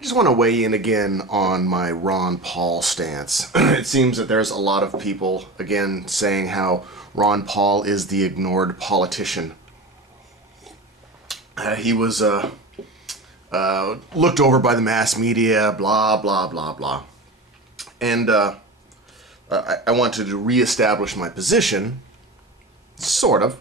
I just want to weigh in again on my Ron Paul stance. It seems that there's a lot of people, again, saying how Ron Paul is the ignored politician. He was looked over by the mass media, blah, blah, blah, blah. And I wanted to reestablish my position, sort of.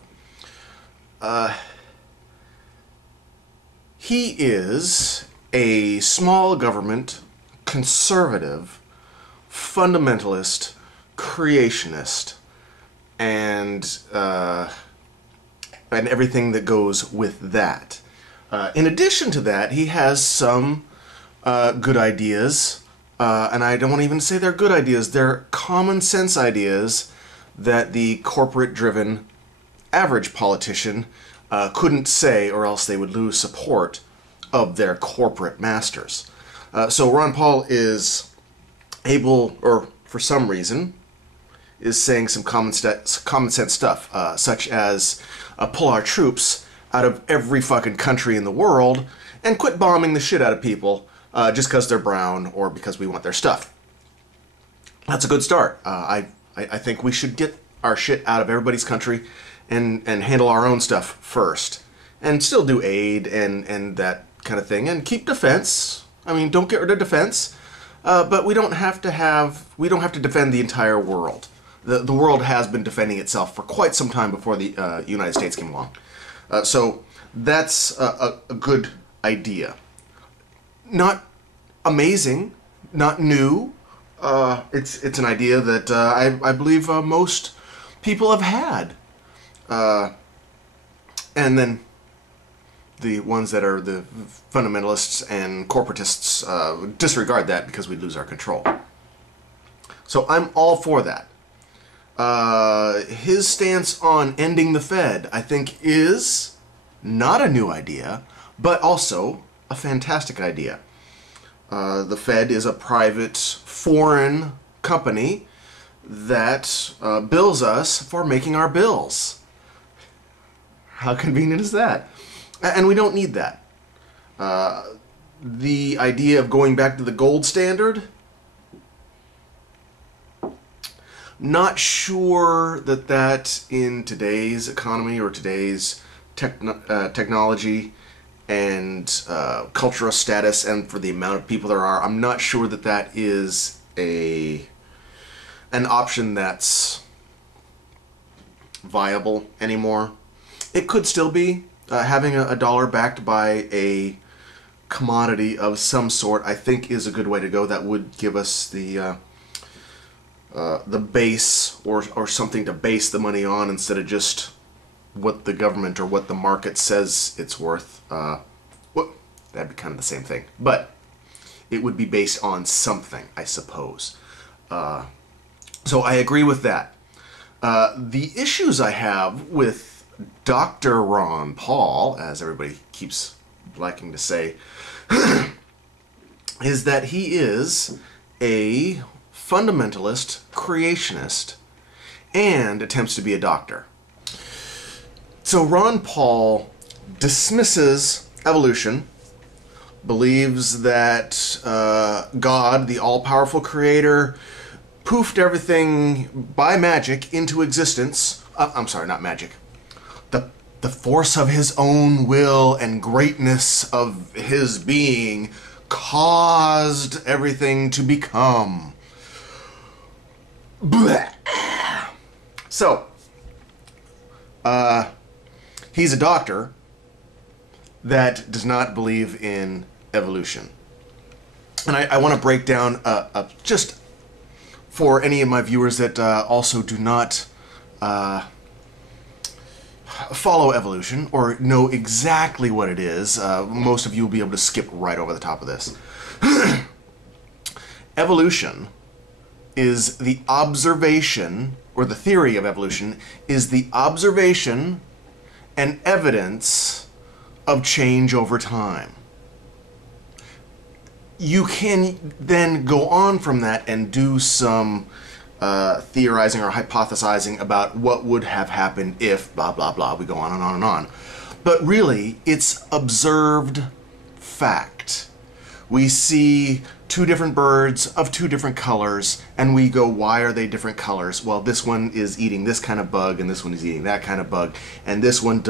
He is a small government, conservative, fundamentalist, creationist, and everything that goes with that. In addition to that, he has some good ideas, and I don't want to even say they're good ideas, they're common sense ideas that the corporate-driven average politician couldn't say, or else they would lose support of their corporate masters. So Ron Paul is able, or for some reason, is saying some common sense stuff, such as pull our troops out of every fucking country in the world and quit bombing the shit out of people just because they're brown or because we want their stuff. That's a good start. I think we should get our shit out of everybody's country and handle our own stuff first, and still do aid and that kind of thing, and keep defense. I mean, don't get rid of defense, but we don't have to defend the entire world. The world has been defending itself for quite some time before the United States came along. So that's a good idea. Not amazing, not new. It's an idea that I believe most people have had. And then the ones that are the fundamentalists and corporatists disregard that because we lose our control. So I'm all for that. His stance on ending the Fed, I think, is not a new idea, but also a fantastic idea. The Fed is a private foreign company that bills us for making our bills. How convenient is that? And we don't need that. The idea of going back to the gold standard, not sure that in today's economy or today's technology and cultural status, and for the amount of people there are, I'm not sure that is an option that's viable anymore. It could still be. Having a dollar backed by a commodity of some sort, I think, is a good way to go. That would give us the base or something to base the money on, instead of just what the government or what the market says it's worth. That'd be kind of the same thing, but it would be based on something, I suppose. So I agree with that. The issues I have with Dr. Ron Paul, as everybody keeps liking to say, is that he is a fundamentalist, creationist, and attempts to be a doctor. So Ron Paul dismisses evolution, believes that God, the all-powerful creator, poofed everything by magic into existence. I'm sorry, not magic. The force of his own will and greatness of his being caused everything to become. Blech. So, he's a doctor that does not believe in evolution. And I want to break down, just for any of my viewers that also do not follow evolution or know exactly what it is. Most of you will be able to skip right over the top of this. Evolution is the observation, or the theory of evolution is the observation and evidence of change over time. You can then go on from that and do some theorizing or hypothesizing about what would have happened if blah blah blah. We go on and on and on. But really, it's observed fact. We see two different birds of two different colors, and we go, why are they different colors? Well, this one is eating this kind of bug, and this one is eating that kind of bug, and this one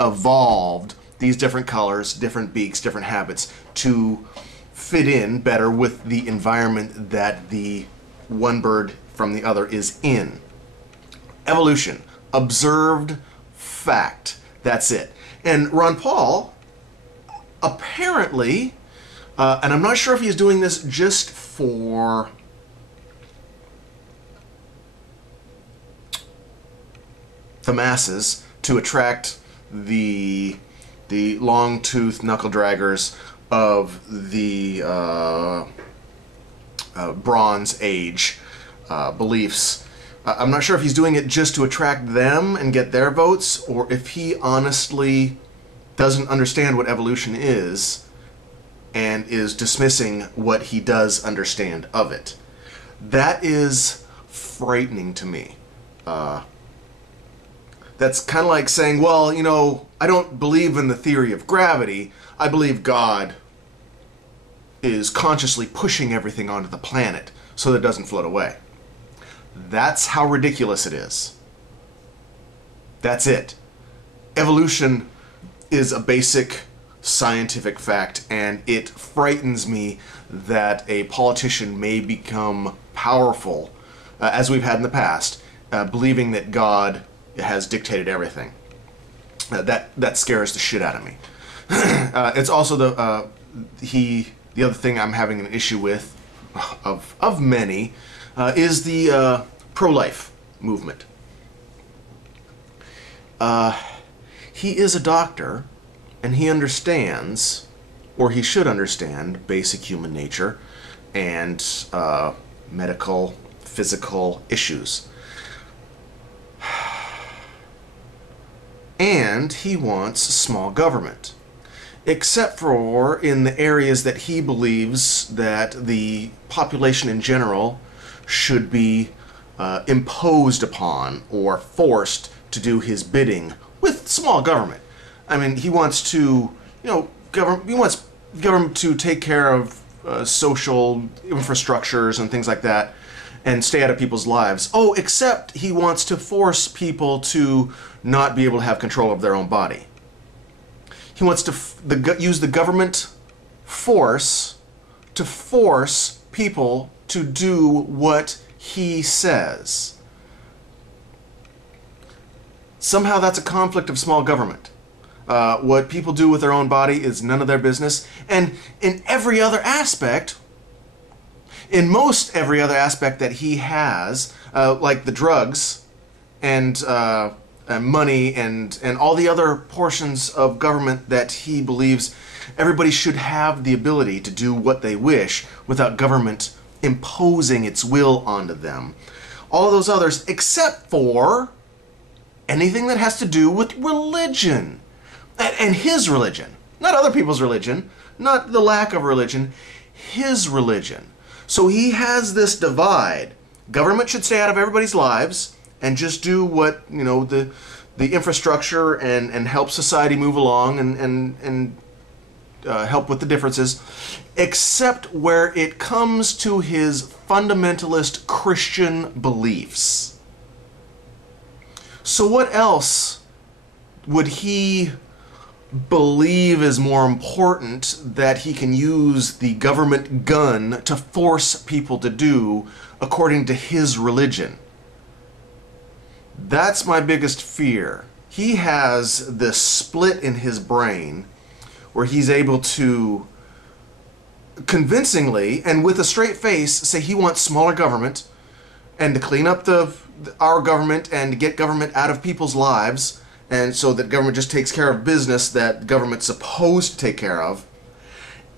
evolved these different colors, different beaks, different habits to fit in better with the environment that the one bird from the other is in. Evolution, observed fact. That's it. And Ron Paul apparently, and I'm not sure if he's doing this just for the masses, to attract the long-toothed knuckle-draggers of the Bronze Age beliefs. I'm not sure if he's doing it just to attract them and get their votes, or if he honestly doesn't understand what evolution is and is dismissing what he does understand of it. That is frightening to me. That's kind of like saying, well, you know, I don't believe in the theory of gravity. I believe God is consciously pushing everything onto the planet so that it doesn't float away. That's how ridiculous it is. That's it. Evolution is a basic scientific fact, and it frightens me that a politician may become powerful, as we've had in the past, believing that God has dictated everything. That scares the shit out of me. It's also the other thing I'm having an issue with, of many, is the pro-life movement. He is a doctor, and he understands, or he should understand, basic human nature and medical, physical issues. And he wants small government, except for in the areas that he believes that the population in general should be imposed upon or forced to do his bidding with small government. I mean, he wants to, he wants government to take care of social infrastructures and things like that and stay out of people's lives. Oh, except he wants to force people to not be able to have control of their own body. He wants to use the government force to force people to do what he says. Somehow that's a conflict of small government. What people do with their own body is none of their business. And in every other aspect, in most every other aspect that he has, like the drugs and money and all the other portions of government that he believes everybody should have the ability to do what they wish without government imposing its will onto them. All of those others, except for anything that has to do with religion. And his religion. Not other people's religion. Not the lack of religion. His religion. So he has this divide. Government should stay out of everybody's lives and just do what, the infrastructure and help society move along and help with the differences, except where it comes to his fundamentalist Christian beliefs. So what else would he believe is more important that he can use the government gun to force people to do according to his religion? That's my biggest fear. He has this split in his brain where he's able to convincingly and with a straight face say he wants smaller government and to clean up our government and to get government out of people's lives, and so that government just takes care of business that government's supposed to take care of,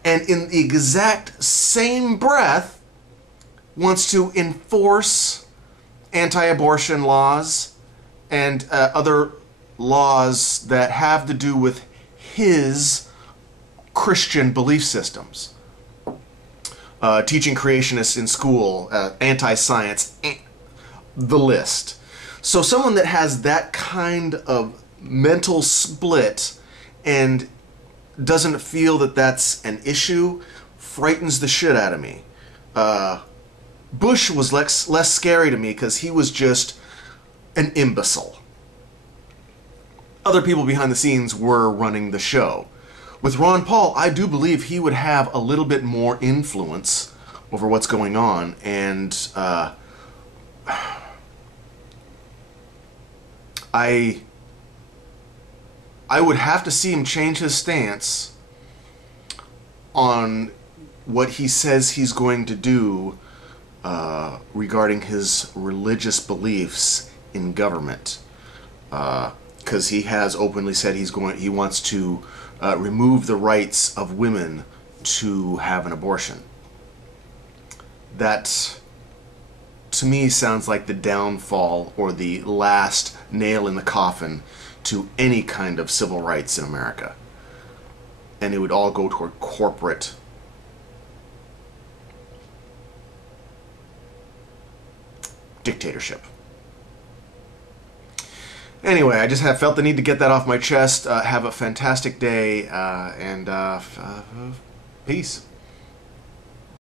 and in the exact same breath wants to enforce anti-abortion laws and other laws that have to do with his Christian belief systems. Teaching creationists in school, anti-science, the list. So someone that has that kind of mental split and doesn't feel that that's an issue frightens the shit out of me. Bush was less scary to me because he was just an imbecile. Other people behind the scenes were running the show. With Ron Paul, I do believe he would have a little bit more influence over what's going on, and I would have to see him change his stance on what he says he's going to do regarding his religious beliefs in government, because he has openly said he wants to remove the rights of women to have an abortion. That, to me, sounds like the downfall or the last nail in the coffin to any kind of civil rights in America. And it would all go toward corporate dictatorship. Anyway, I just have felt the need to get that off my chest. Have a fantastic day, and peace.